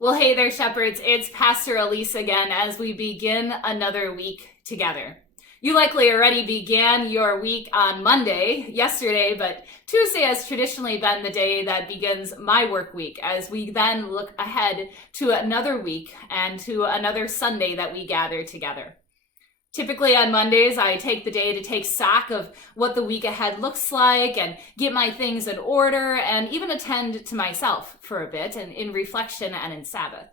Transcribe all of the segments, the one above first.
Well, hey there, shepherds. It's Pastor Aleese again as we begin another week together. You likely already began your week on Monday, yesterday, but Tuesday has traditionally been the day that begins my work week as we then look ahead to another week and to another Sunday that we gather together. Typically on Mondays, I take the day to take stock of what the week ahead looks like and get my things in order and even attend to myself for a bit and in reflection and in Sabbath.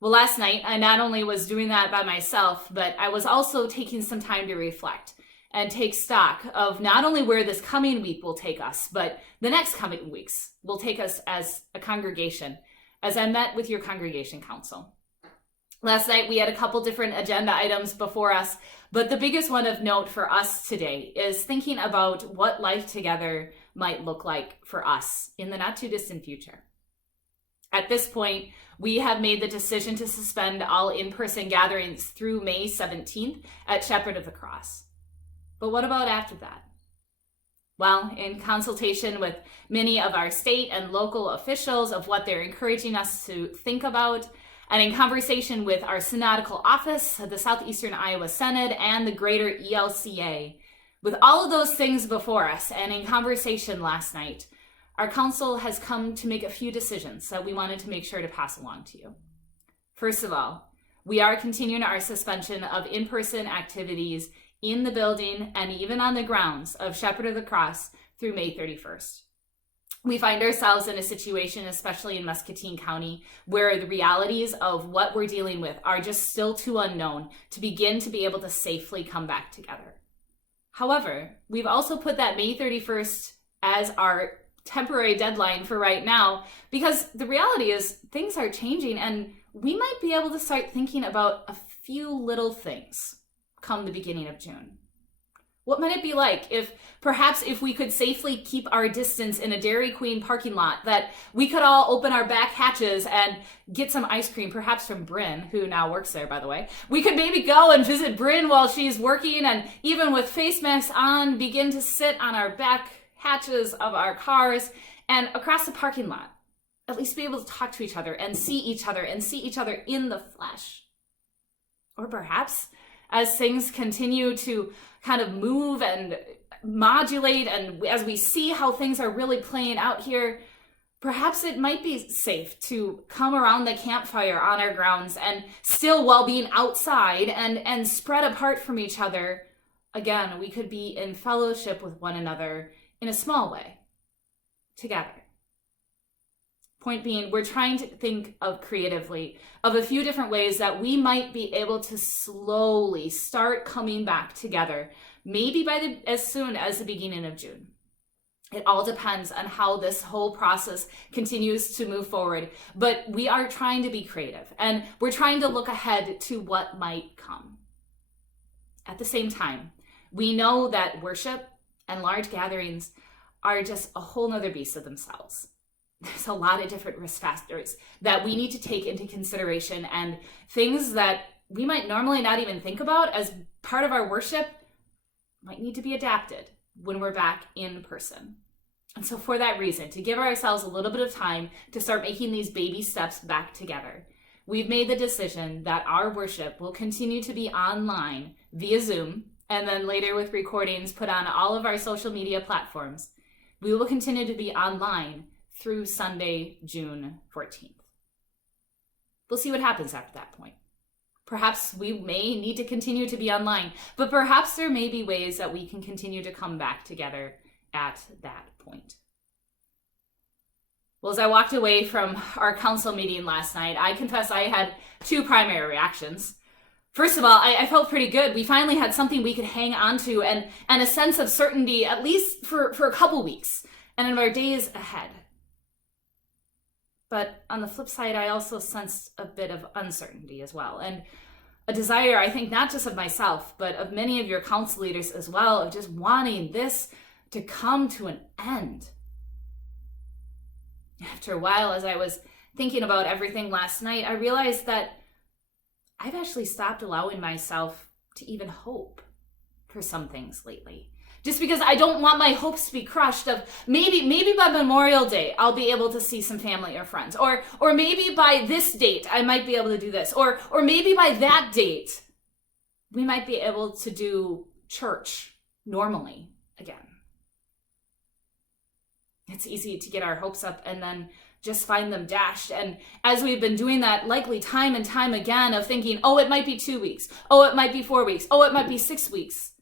Well, last night, I not only was doing that by myself, but I was also taking some time to reflect and take stock of not only where this coming week will take us, but the next coming weeks will take us as a congregation, as I met with your congregation council. Last night, we had a couple different agenda items before us, but the biggest one of note for us today is thinking about what life together might look like for us in the not too distant future. At this point, we have made the decision to suspend all in-person gatherings through May 17th at Shepherd of the Cross. But what about after that? Well, in consultation with many of our state and local officials of what they're encouraging us to think about, and in conversation with our synodical office, the Southeastern Iowa Synod, and the greater ELCA, with all of those things before us, and in conversation last night, our council has come to make a few decisions that we wanted to make sure to pass along to you. First of all, we are continuing our suspension of in-person activities in the building and even on the grounds of Shepherd of the Cross through May 31st. We find ourselves in a situation, especially in Muscatine County, where the realities of what we're dealing with are just still too unknown to begin to be able to safely come back together. However, we've also put that May 31st as our temporary deadline for right now, because the reality is things are changing and we might be able to start thinking about a few little things come the beginning of June. What might it be like if perhaps if we could safely keep our distance in a Dairy Queen parking lot, that we could all open our back hatches and get some ice cream, perhaps from Bryn, who now works there, by the way. We could maybe go and visit Bryn while she's working and even with face masks on, begin to sit on our back hatches of our cars and across the parking lot, at least be able to talk to each other and see each other in the flesh. Or perhaps as things continue to kind of move and modulate, and as we see how things are really playing out here, perhaps it might be safe to come around the campfire on our grounds and still, while being outside and spread apart from each other, again, we could be in fellowship with one another in a small way, together. Point being, we're trying to think of creatively of a few different ways that we might be able to slowly start coming back together, maybe as soon as the beginning of June. It all depends on how this whole process continues to move forward, but we are trying to be creative and we're trying to look ahead to what might come. At the same time, we know that worship and large gatherings are just a whole nother beast of themselves. There's a lot of different risk factors that we need to take into consideration, and things that we might normally not even think about as part of our worship might need to be adapted when we're back in person. And so for that reason, to give ourselves a little bit of time to start making these baby steps back together, we've made the decision that our worship will continue to be online via Zoom, and then later with recordings put on all of our social media platforms. We will continue to be online through Sunday, June 14th. We'll see what happens after that point. Perhaps we may need to continue to be online, but perhaps there may be ways that we can continue to come back together at that point. Well, as I walked away from our council meeting last night, I confess I had two primary reactions. First of all, I felt pretty good. We finally had something we could hang on to and a sense of certainty, at least for a couple weeks and in our days ahead. But on the flip side, I also sensed a bit of uncertainty as well, and a desire, I think, not just of myself, but of many of your council leaders as well, of just wanting this to come to an end. After a while, as I was thinking about everything last night, I realized that I've actually stopped allowing myself to even hope for some things lately. Just because I don't want my hopes to be crushed of maybe by Memorial Day, I'll be able to see some family or friends. Or maybe by this date, I might be able to do this. Or maybe by that date, we might be able to do church normally again. It's easy to get our hopes up and then just find them dashed. And as we've been doing that likely time and time again of thinking, oh, it might be 2 weeks. Oh, it might be 4 weeks. Oh, it might be 6 weeks.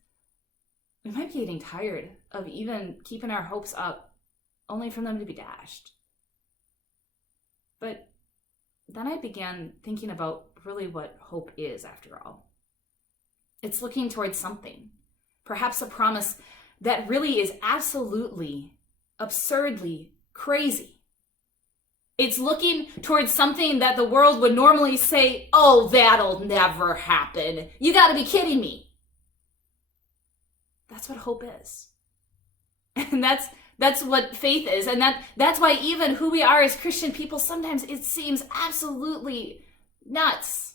We might be getting tired of even keeping our hopes up only for them to be dashed. But then I began thinking about really what hope is after all. It's looking towards something, perhaps a promise that really is absolutely, absurdly crazy. It's looking towards something that the world would normally say, oh, that'll never happen. You got to be kidding me. That's what hope is. And that's what faith is. And that's why even who we are as Christian people, sometimes it seems absolutely nuts.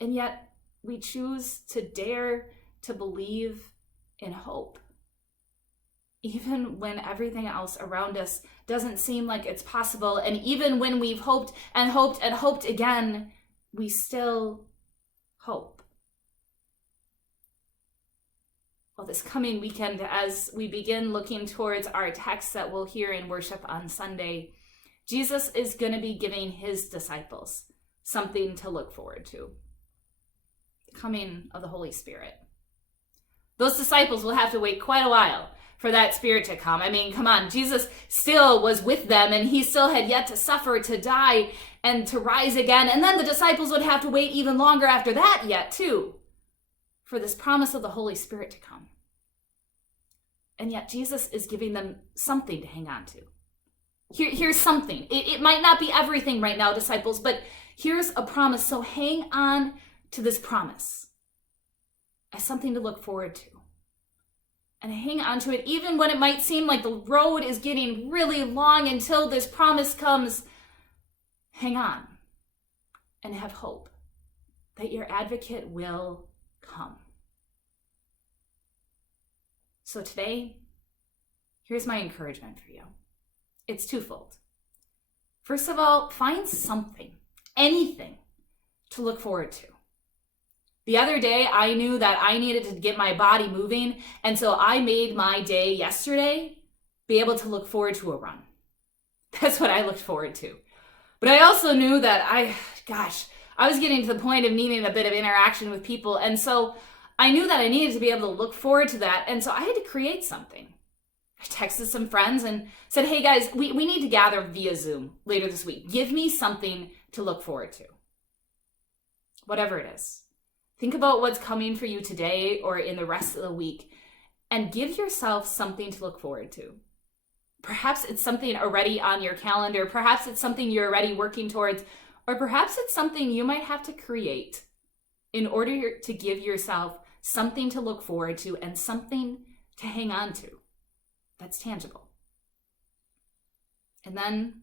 And yet we choose to dare to believe in hope. Even when everything else around us doesn't seem like it's possible, and even when we've hoped and hoped and hoped again, we still hope. Well, this coming weekend, as we begin looking towards our text that we'll hear in worship on Sunday, Jesus is going to be giving his disciples something to look forward to. The coming of the Holy Spirit. Those disciples will have to wait quite a while for that Spirit to come. I mean, come on, Jesus still was with them, and he still had yet to suffer, to die, and to rise again. And then the disciples would have to wait even longer after that yet, too, for this promise of the Holy Spirit to come. And yet Jesus is giving them something to hang on to. Here's something. It might not be everything right now, disciples, but here's a promise. So hang on to this promise as something to look forward to. And hang on to it even when it might seem like the road is getting really long until this promise comes. Hang on and have hope that your advocate will come. So today, here's my encouragement for you. It's twofold. First of all, find something, anything to look forward to. The other day, I knew that I needed to get my body moving, and so I made my day yesterday be able to look forward to a run. That's what I looked forward to. But I also knew that I was getting to the point of needing a bit of interaction with people, and so I knew that I needed to be able to look forward to that, and so I had to create something. I texted some friends and said, hey guys, we need to gather via Zoom later this week. Give me something to look forward to. Whatever it is. Think about what's coming for you today or in the rest of the week and give yourself something to look forward to. Perhaps it's something already on your calendar. Perhaps it's something you're already working towards. Or perhaps it's something you might have to create in order to give yourself something to look forward to and something to hang on to that's tangible. And then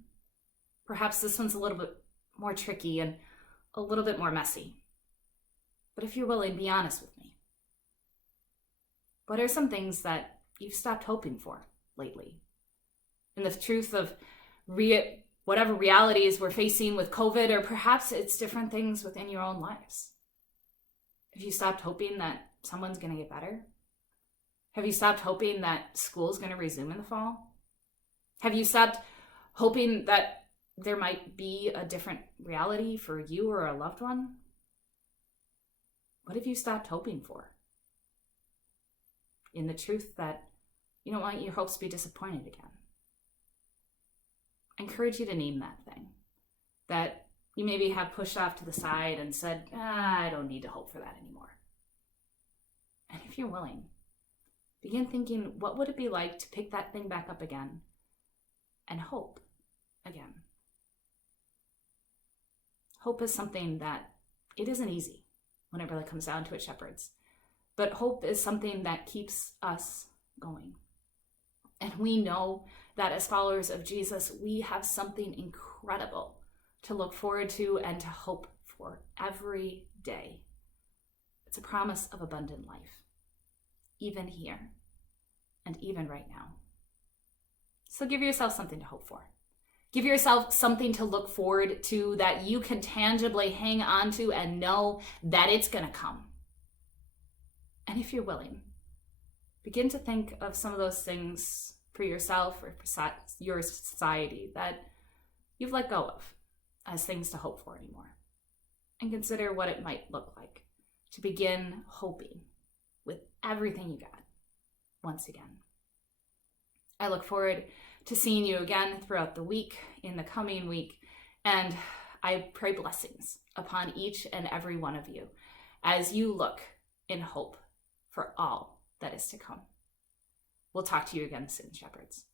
perhaps this one's a little bit more tricky and a little bit more messy. But if you're willing, be honest with me. What are some things that you've stopped hoping for lately? In the truth of whatever realities we're facing with COVID, or perhaps it's different things within your own lives. Have you stopped hoping that someone's going to get better? Have you stopped hoping that school's going to resume in the fall? Have you stopped hoping that there might be a different reality for you or a loved one? What have you stopped hoping for? In the truth that you don't want your hopes to be disappointed again. I encourage you to name that thing that you maybe have pushed off to the side and said, I don't need to hope for that anymore. And if you're willing, begin thinking, what would it be like to pick that thing back up again and hope again? Hope is something that it isn't easy when it really comes down to it, shepherds. But hope is something that keeps us going. And we know that as followers of Jesus, we have something incredible to look forward to and to hope for every day. It's a promise of abundant life. even here and even right now. So give yourself something to hope for. Give yourself something to look forward to that you can tangibly hang on to and know that it's going to come. And if you're willing, begin to think of some of those things for yourself or for your society that you've let go of as things to hope for anymore. And consider what it might look like to begin hoping with everything you got once again. I look forward to seeing you again throughout the week, in the coming week, and I pray blessings upon each and every one of you as you look in hope for all that is to come. We'll talk to you again soon, shepherds.